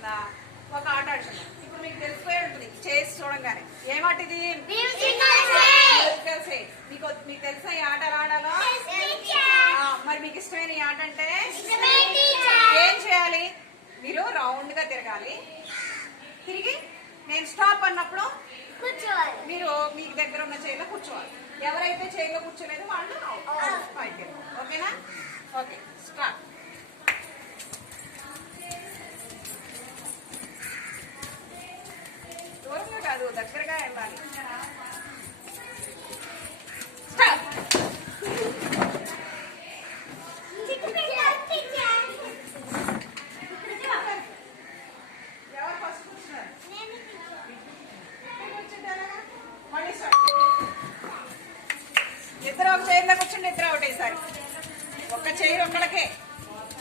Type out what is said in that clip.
కింద ఒక ఆట ఆడుతున్నాం. ఇప్పుడు మీకు తెలిసిపోయి ఉంటుంది చేసి చూడంగానే. ఏమాట ఇది? మీకు తెలుసా ఈ ఆట ఆడాలో? మరి మీకు ఇష్టమైన ఈ ఆట అంటే ఏం చేయాలి? మీరు రౌండ్ గా తిరగాలి. తిరిగి నేను స్టాప్ అన్నప్పుడు మీరు మీకు దగ్గర ఉన్న చైర్లో కూర్చోవాలి. ఎవరైతే చైర్లో కూర్చోలేదో వాళ్ళు ఓకేనా? Okay, start.